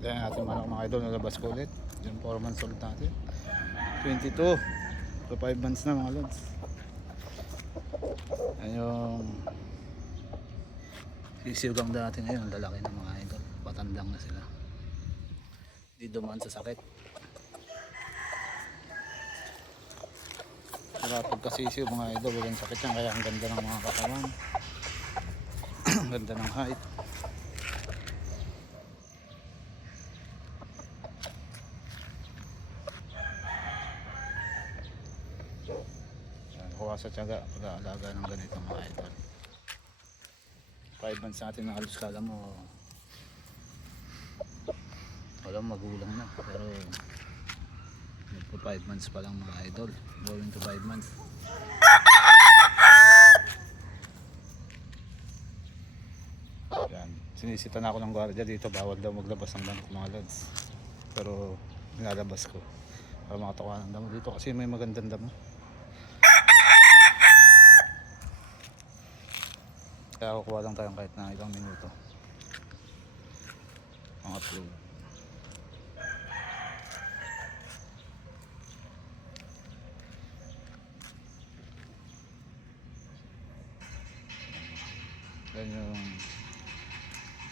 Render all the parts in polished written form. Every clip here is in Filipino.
Kaya natin manok mga idol, nalabas ko ulit. Yung 4 months old natin. 22. So 5 months na mga lods. Ayan yung sisigang dati ngayon. Ang lalaki ng mga idol. Patandang na sila. Hindi dumaan sa sakit. Pero pagkasisiw mga idol, walang sakit yan. Kaya ang ganda ng mga katawan. Ang ganda ng height. Kuha sa tiyaga pag-aalaga ng ganito mga idol. 5 months natin na halos, kala mo walang magulang na, pero magpo 5 months pa lang mga idol, going to 5 months. Yan, sinisita na ako ng gwardiya dito, bawal daw maglabas ng manok mga lads, pero nilalabas ko para makatawa ng damo dito kasi may magandang damo. Kaya kukuha lang tayo kahit na ilang minuto ang upload. Yan yung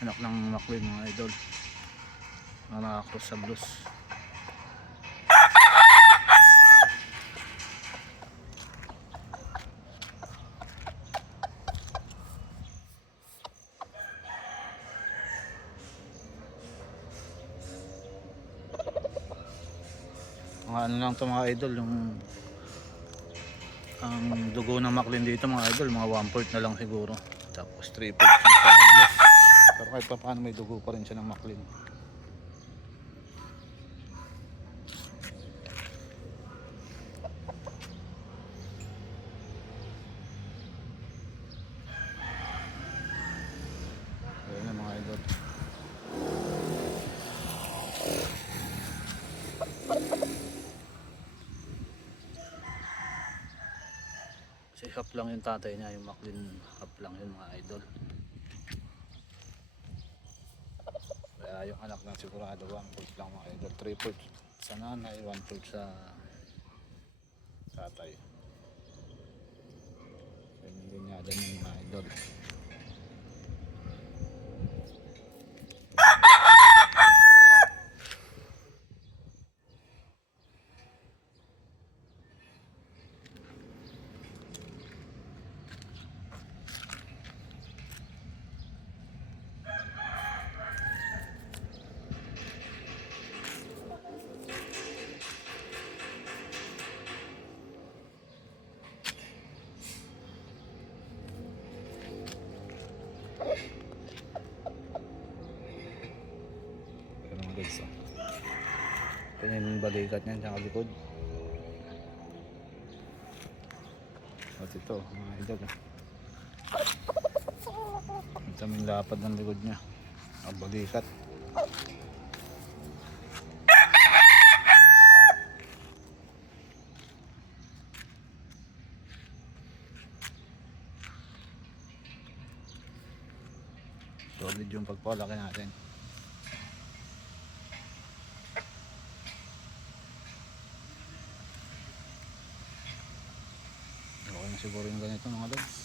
anak ng McQueen mga idol, nakakross sa blues. Mga ano lang ito mga idol, yung ang dugo ng McLean dito mga idol, mga 1/4 na lang siguro, tapos 3/4 sa blues. Pero kahit pa paano may dugo pa rin siya ng McLean. Ayan na mga idol. Kasi half lang yung tatay niya, yung McLean half lang yun mga idol. Kaya yung anak na sigurado 1/4 lang mga idol, 3/4 sa nanay, 1/4 sa tatay. Kaya hindi niya alam yung mga idol. Pero mga guys, ganyan yung balikat niyan sa likod. At ito mga idol, ito yung lapad ng likod niya, ang balikat. Solid yung pagpalaki natin. Okay na siguro yung ganito mga lods.